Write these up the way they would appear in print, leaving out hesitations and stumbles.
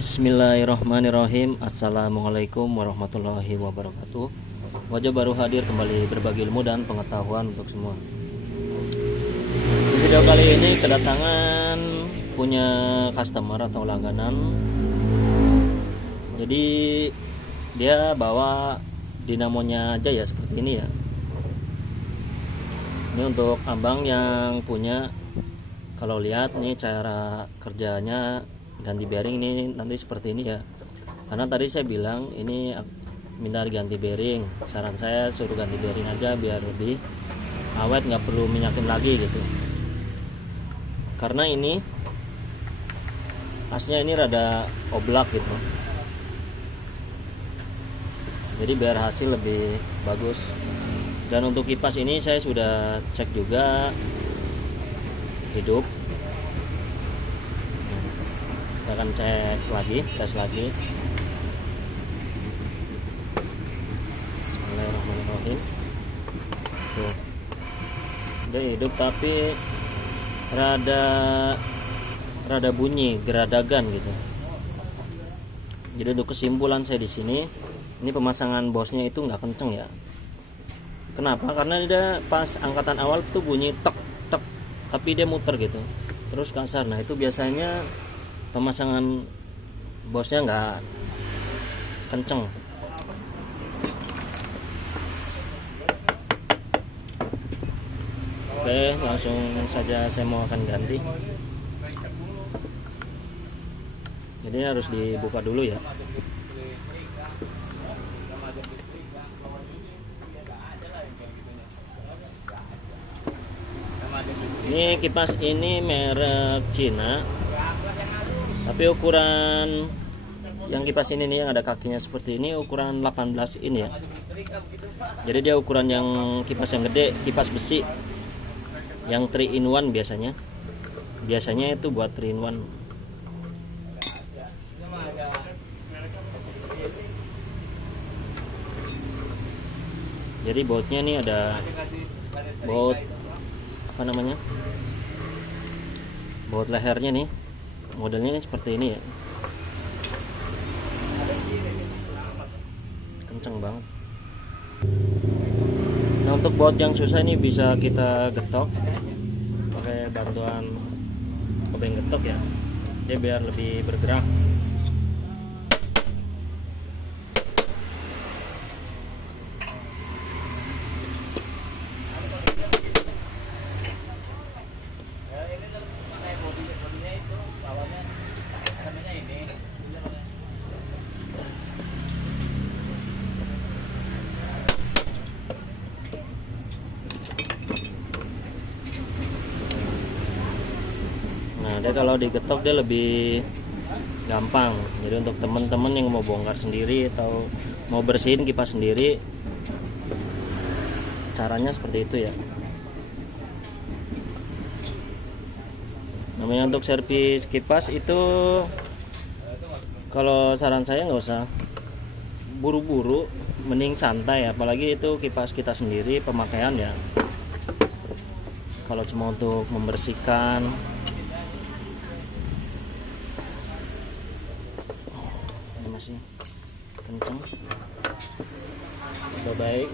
Bismillahirrahmanirrahim. Assalamualaikum warahmatullahi wabarakatuh. Wajah baru hadir kembali berbagi ilmu dan pengetahuan untuk semua. Di video kali ini kedatangan punya customer atau langganan. Jadi dia bawa dinamonya aja ya seperti ini ya. Ini untuk abang yang punya. Kalau lihat nih cara kerjanya ganti bearing ini nanti seperti ini ya, karena tadi saya bilang ini minta ganti bearing, saran saya suruh ganti bearing aja biar lebih awet, nggak perlu minyakin lagi gitu. Karena ini asnya ini rada oblak gitu, jadi biar hasil lebih bagus. Dan untuk kipas ini saya sudah cek juga hidup. Kita akan cek lagi, tes lagi. Bismillahirrahmanirrahim. Tuh, dia hidup tapi rada bunyi, geradagan gitu. Jadi untuk kesimpulan saya di sini, ini pemasangan bosnya itu nggak kenceng ya. Kenapa? Karena dia pas angkatan awal tuh bunyi tek tek, tapi dia muter gitu, terus kasar. Nah itu biasanya pemasangan bosnya nggak kenceng. Oke, langsung saja saya mau akan ganti. Jadi harus dibuka dulu ya. Ini kipas ini merek Cina, tapi ukuran yang kipas ini nih yang ada kakinya seperti ini ukuran 18 ini ya. Jadi dia ukuran yang kipas yang gede, kipas besi yang 3 in 1 biasanya itu buat 3 in 1. Jadi bautnya nih ada baut apa namanya, baut lehernya nih, modelnya ini seperti ini ya, kenceng banget. Nah untuk baut yang susah ini bisa kita getok pakai bantuan obeng getok ya, dia biar lebih bergerak. Nah dia kalau digetok dia lebih gampang. Jadi untuk teman-teman yang mau bongkar sendiri atau mau bersihin kipas sendiri, caranya seperti itu ya. Namanya untuk servis kipas itu, kalau saran saya nggak usah buru-buru, mending santai. Apalagi itu kipas kita sendiri pemakaian ya. Kalau cuma untuk membersihkan, ini masih kenceng.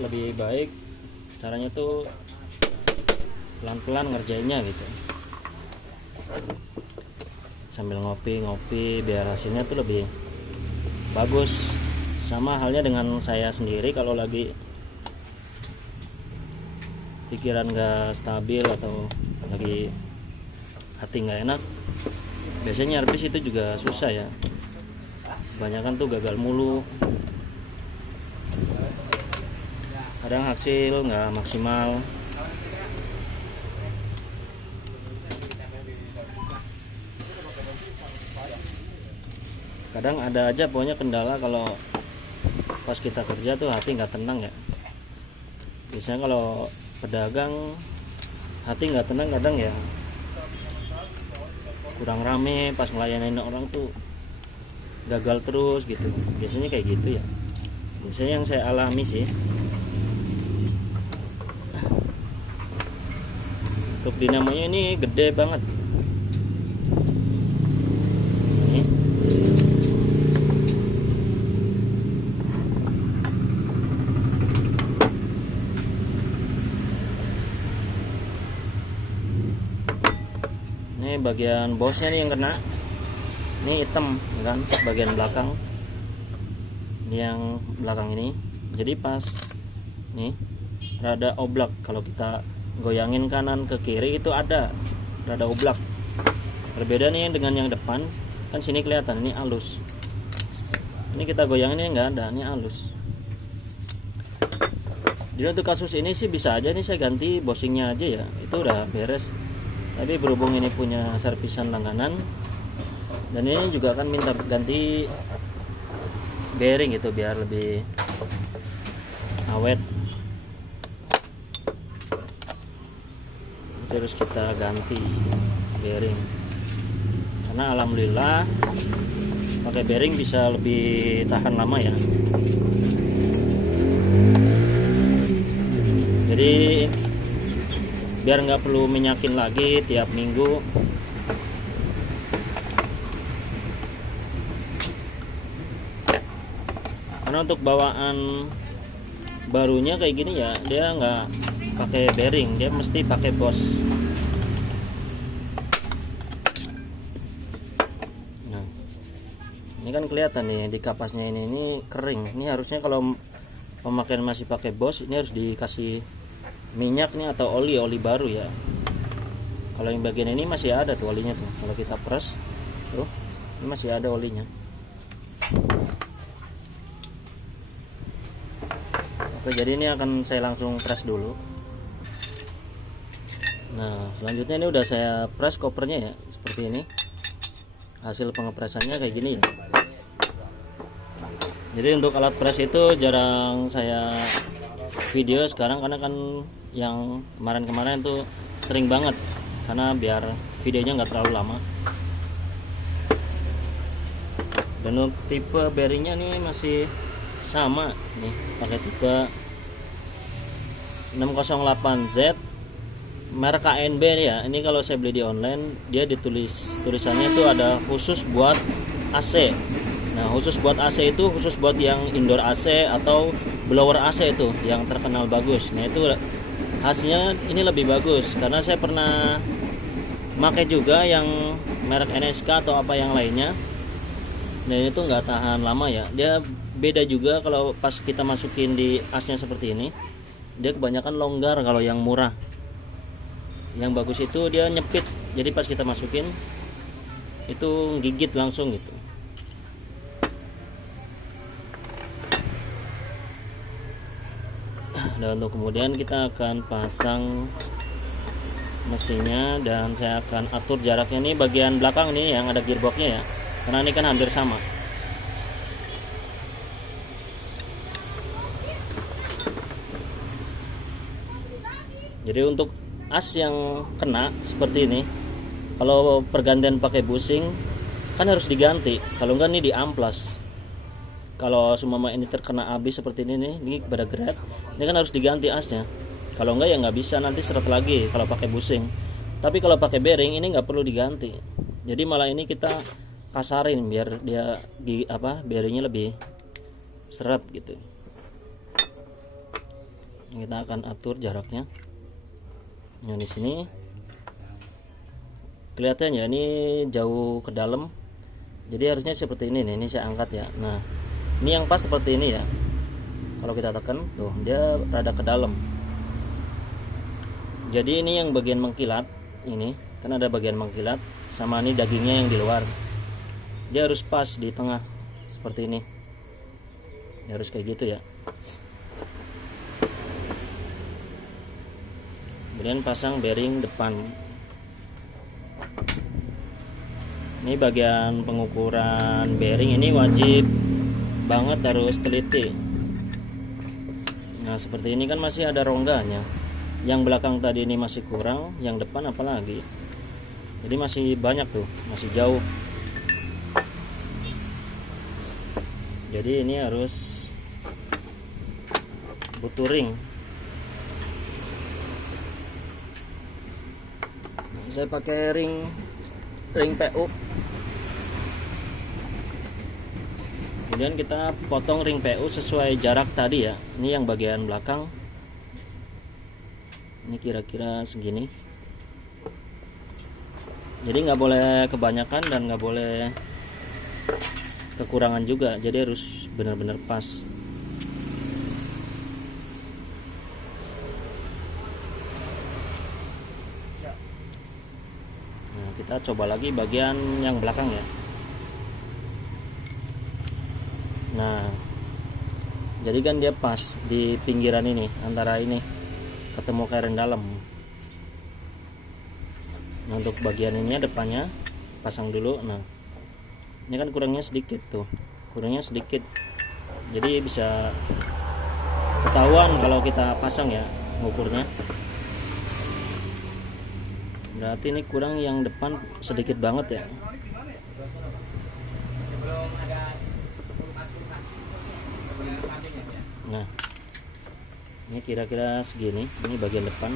Lebih baik caranya tuh pelan-pelan ngerjainnya gitu, sambil ngopi biar hasilnya tuh lebih bagus. Sama halnya dengan saya sendiri, kalau lagi pikiran gak stabil atau lagi hati gak enak, biasanya nyarbis itu juga susah ya, kebanyakan tuh gagal mulu, kadang hasil nggak maksimal. Kadang ada aja pokoknya kendala kalau pas kita kerja tuh hati nggak tenang ya. Biasanya kalau pedagang hati nggak tenang kadang ya, kurang rame pas ngelayanin orang tuh gagal terus gitu. Biasanya kayak gitu ya, biasanya yang saya alami sih. Untuk dinamonya ini gede banget. Ini ini bagian bosnya nih yang kena. Ini hitam kan bagian belakang, ini yang belakang ini. Jadi pas nih rada oblak, kalau kita goyangin kanan ke kiri itu ada rada oblak. Berbeda nih dengan yang depan, kan sini kelihatan ini halus. Ini kita goyangin ini nggak ada, ini halus. Jadi untuk kasus ini sih bisa aja nih saya ganti bosingnya aja ya, itu udah beres. Tapi berhubung ini punya servisan langganan, dan ini juga akan minta ganti bearing gitu biar lebih awet. Terus kita ganti bearing, karena alhamdulillah pakai bearing bisa lebih tahan lama ya. Jadi biar nggak perlu minyakin lagi tiap minggu. Karena untuk bawaan barunya kayak gini ya, dia nggak pakai bearing, dia mesti pakai bos. Nah, ini kan kelihatan nih di kapasnya ini kering. Ini harusnya kalau pemakaian masih pakai bos, ini harus dikasih minyak nih atau oli baru ya. Kalau yang bagian ini masih ada tuh olinya tuh. Kalau kita press tuh, ini masih ada olinya. Oke, jadi ini akan saya langsung press dulu. Nah, selanjutnya ini udah saya press kopernya ya, seperti ini. Hasil pengepresannya kayak gini ya. Jadi untuk alat press itu jarang saya video sekarang, karena kan yang kemarin-kemarin tuh sering banget, karena biar videonya nggak terlalu lama. Dan untuk tipe bearingnya nih masih sama nih, pakai tipe 608Z merek KNB ya. Ini kalau saya beli di online, dia tulisannya itu ada khusus buat AC. Nah, khusus buat AC itu khusus buat yang indoor AC atau blower AC itu yang terkenal bagus. Nah, itu hasilnya ini lebih bagus, karena saya pernah pakai juga yang merek NSK atau apa yang lainnya. Dan itu nggak tahan lama ya. Dia beda juga kalau pas kita masukin di asnya seperti ini. Dia kebanyakan longgar kalau yang murah. Yang bagus itu dia nyepit. Jadi pas kita masukin itu gigit langsung gitu. Dan untuk kemudian kita akan pasang mesinnya, dan saya akan atur jaraknya nih bagian belakang nih yang ada gearboxnya ya, karena ini kan hampir sama. Jadi untuk as yang kena seperti ini, kalau pergantian pakai busing kan harus diganti, kalau enggak nih diamplas. Kalau semua ini terkena habis seperti ini nih, ini pada gret, ini kan harus diganti asnya. Kalau enggak ya nggak bisa, nanti seret lagi kalau pakai busing. Tapi kalau pakai bearing ini nggak perlu diganti. Jadi malah ini kita kasarin biar dia di bearingnya lebih seret gitu. Kita akan atur jaraknya. Nah, di sini kelihatan ya, ini jauh ke dalam. Jadi harusnya seperti ini nih, ini saya angkat ya. Nah, ini yang pas seperti ini ya. Kalau kita tekan tuh, dia rada ke dalam. Jadi ini yang bagian mengkilat ini, kan ada bagian mengkilat sama ini dagingnya yang di luar. Dia harus pas di tengah seperti ini. Dia harus kayak gitu ya. Kemudian pasang bearing depan. Ini bagian pengukuran bearing ini wajib banget, harus teliti. Nah, seperti ini kan masih ada rongganya. Yang belakang tadi ini masih kurang, yang depan apalagi. Jadi masih banyak tuh, masih jauh. Jadi ini harus butuh ring. Saya pakai ring PU. Kemudian kita potong ring PU sesuai jarak tadi ya. Ini yang bagian belakang. Ini kira-kira segini. Jadi nggak boleh kebanyakan dan nggak boleh kekurangan juga, jadi harus benar-benar pas. Nah, kita coba lagi bagian yang belakang ya. Nah, jadi kan dia pas di pinggiran ini, antara ini ketemu karen dalam. Nah, untuk bagian ini depannya pasang dulu. Nah, ini kan kurangnya sedikit tuh, kurangnya sedikit, jadi bisa ketahuan kalau kita pasang ya ngukurnya. Berarti ini kurang yang depan sedikit banget ya. Nah, ini kira-kira segini, ini bagian depan.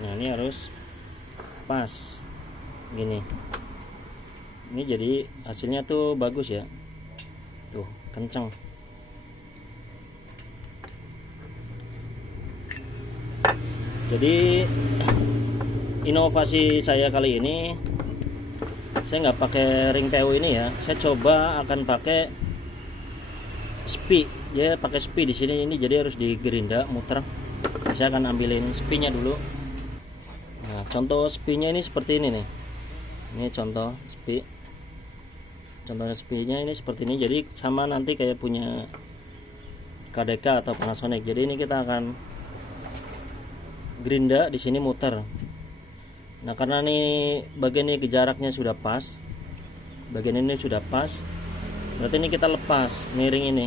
Nah, ini harus pas gini. Ini jadi hasilnya tuh bagus ya, tuh kenceng. Jadi inovasi saya kali ini, saya nggak pakai ring PU ini ya, saya coba akan pakai spi. Dia pakai spi di sini, ini jadi harus digerinda muter. Saya akan ambilin spinya dulu. Nah, contoh spinya ini seperti ini nih. Ini contoh spi. Contohnya spinya ini seperti ini. Jadi sama nanti kayak punya KDK atau Panasonic. Jadi ini kita akan gerinda di sini muter. Nah, karena nih bagian ini jaraknya sudah pas. Bagian ini sudah pas. Berarti ini kita lepas miring ini.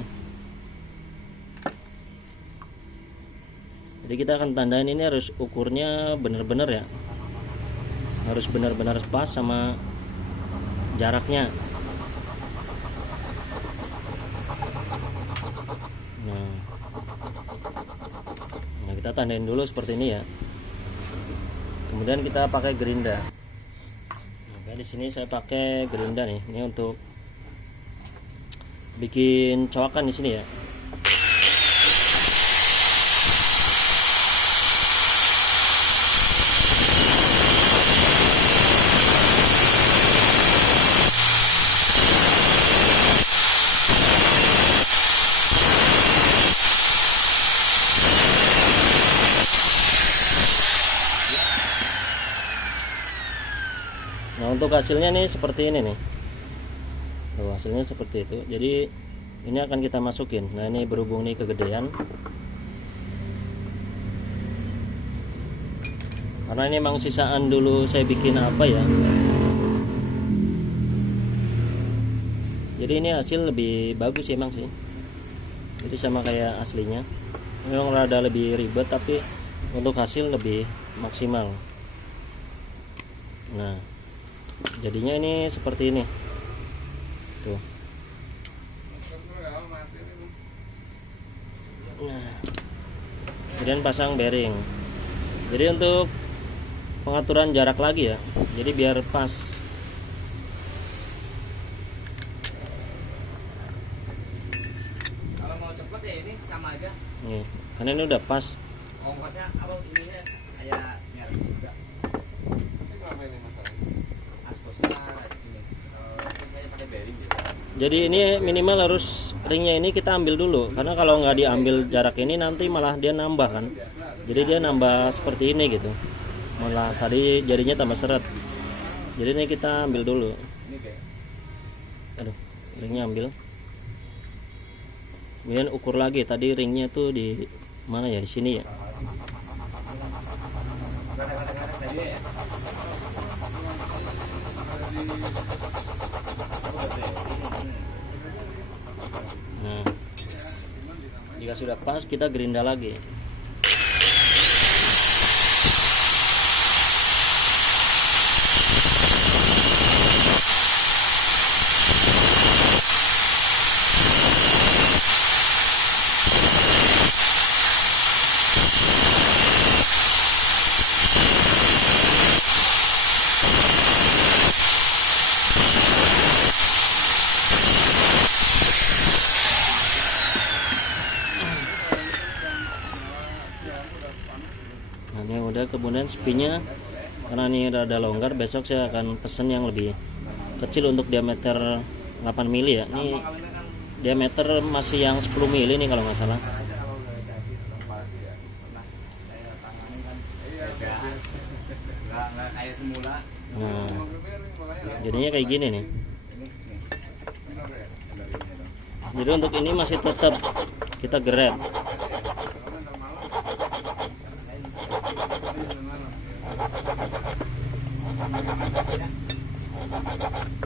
Jadi kita akan tandain ini harus ukurnya benar-benar ya, harus benar-benar pas sama jaraknya. Nah, kita tandain dulu seperti ini ya. Kemudian kita pakai gerinda. Nah, di sini saya pakai gerinda nih, ini untuk bikin coakan di sini ya. Nah, untuk hasilnya nih seperti ini nih. Tuh, hasilnya seperti itu. Jadi ini akan kita masukin. Nah, ini berhubung nih kegedean. Karena ini emang sisaan dulu saya bikin apa ya. Jadi ini hasil lebih bagus emang sih. Jadi sama kayak aslinya. Memang rada lebih ribet tapi untuk hasil lebih maksimal. Nah, jadinya ini seperti ini tuh. Nah, kemudian pasang bearing. Jadi untuk pengaturan jarak lagi ya, jadi biar pas. Kalau mau cepet ya ini sama aja Nih, karena ini udah pas. ongkosnya apa ininya kayak biar juga Jadi ini minimal harus ringnya ini kita ambil dulu, karena kalau nggak diambil jarak ini nanti malah dia nambah kan. Jadi dia nambah seperti ini gitu, malah tadi jadinya tambah seret. Jadi ini kita ambil dulu. Aduh, ringnya ambil. Kemudian ukur lagi, tadi ringnya tuh di mana ya, di sini ya. Nah, jika sudah pas kita gerinda lagi. kemudian spinya karena ini rada longgar, besok saya akan pesen yang lebih kecil untuk diameter 8 mili ya. Ini diameter masih yang 10 mili nih kalau nggak salah. Nggak kayak semula. Nah, jadinya kayak gini nih. Jadi untuk ini masih tetap kita geret.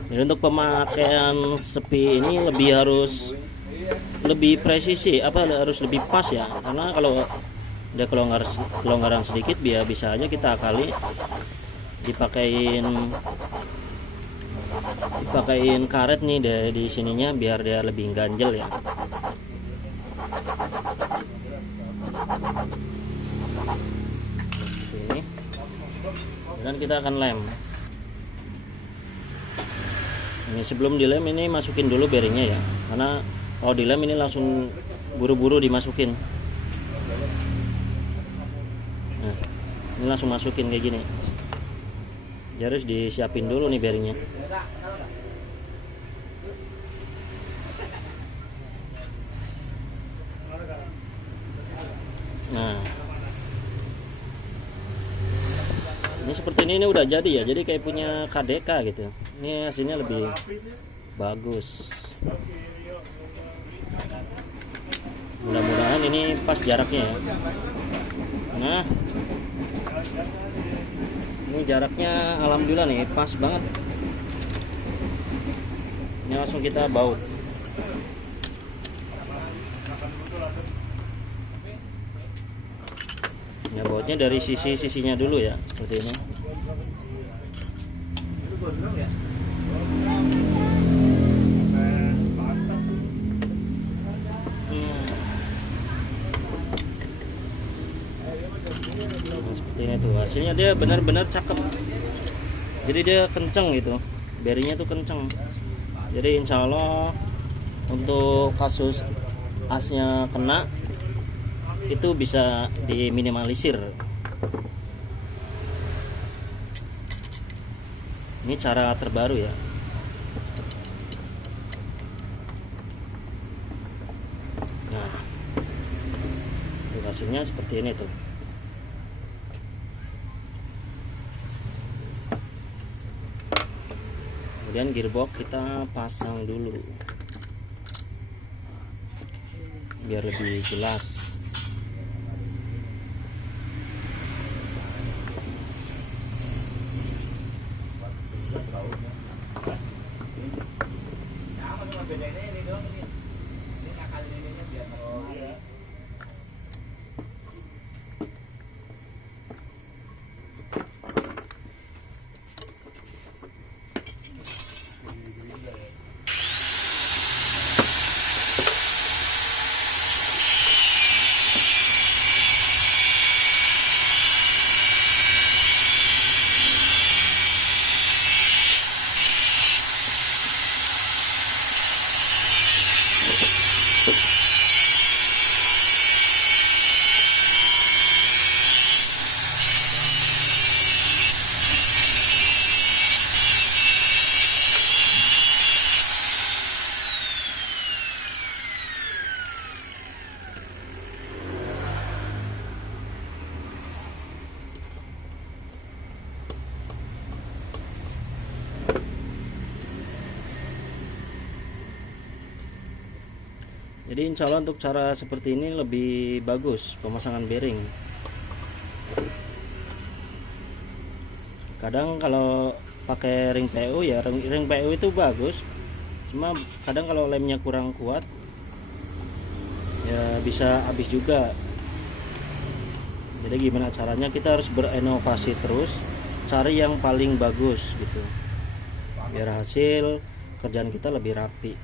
Jadi untuk pemakaian sepi ini harus lebih presisi, harus lebih pas ya, karena kalau ada kelonggaran sedikit bisa aja kita akali dipakein karet nih di sininya biar dia lebih ganjel ya. Seperti ini. Dan kita akan lem. Ini sebelum dilem ini masukin dulu bearingnya ya, karena kalau dilem ini langsung buru-buru dimasukin. Nah, ini langsung masukin kayak gini. Jadi harus disiapin dulu nih bearingnya. Nah, ini seperti ini udah jadi ya, jadi kayak punya KDK gitu. Ini hasilnya lebih bagus. Mudah-mudahan ini pas jaraknya ya. Nah, ini jaraknya alhamdulillah nih pas banget. Ini langsung kita baut. Ya, bautnya dari sisinya dulu ya, seperti ini. Nah, seperti ini tuh hasilnya, dia benar-benar cakep. Jadi dia kenceng gitu, bearingnya tuh kenceng. Jadi insya Allah untuk kasus asnya kena itu bisa diminimalisir. Ini cara terbaru ya. Nah, itu hasilnya seperti ini tuh. Kemudian gearbox kita pasang dulu biar lebih jelas. Jadi insya Allah untuk cara seperti ini lebih bagus pemasangan bearing. Kadang kalau pakai ring PU ya, ring PU itu bagus, cuma kadang kalau lemnya kurang kuat ya bisa habis juga. Jadi gimana caranya, kita harus berinovasi terus, cari yang paling bagus gitu, biar hasil kerjaan kita lebih rapi.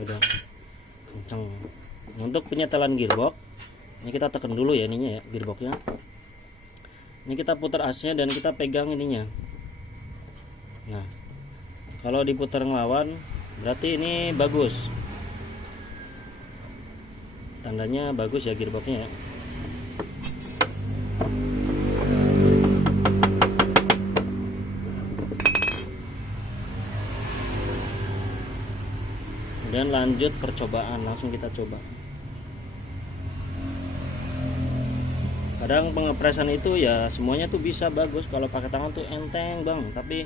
Udah kenceng. Untuk penyetelan gearbox ini kita tekan dulu ya ininya ya, gearboxnya. Ini kita putar asnya dan kita pegang ininya. Nah, Kalau diputar ngelawan berarti ini bagus, tandanya bagus ya gearboxnya ya. Dan lanjut percobaan, langsung kita coba. Kadang pengepresan itu ya semuanya tuh bisa bagus, kalau pakai tangan tuh enteng bang, tapi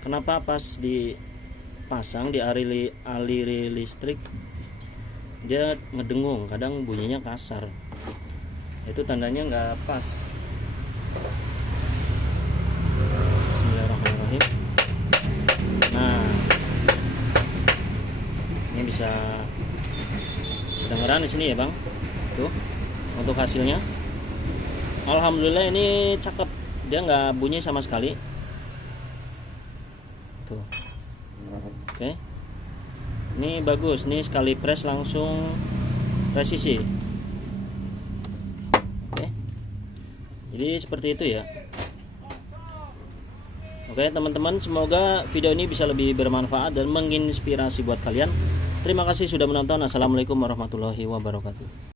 kenapa pas dipasang di aliri listrik dia ngedengung, kadang bunyinya kasar, itu tandanya nggak pas. Bismillahirrahmanirrahim. Nah, ini bisa kedengeran di sini ya bang, tuh untuk hasilnya. Alhamdulillah ini cakep, dia nggak bunyi sama sekali tuh. Oke, ini bagus, ini sekali press langsung presisi. Oke, jadi seperti itu ya. Oke teman-teman, semoga video ini bisa lebih bermanfaat dan menginspirasi buat kalian. Terima kasih sudah menonton. Assalamualaikum warahmatullahi wabarakatuh.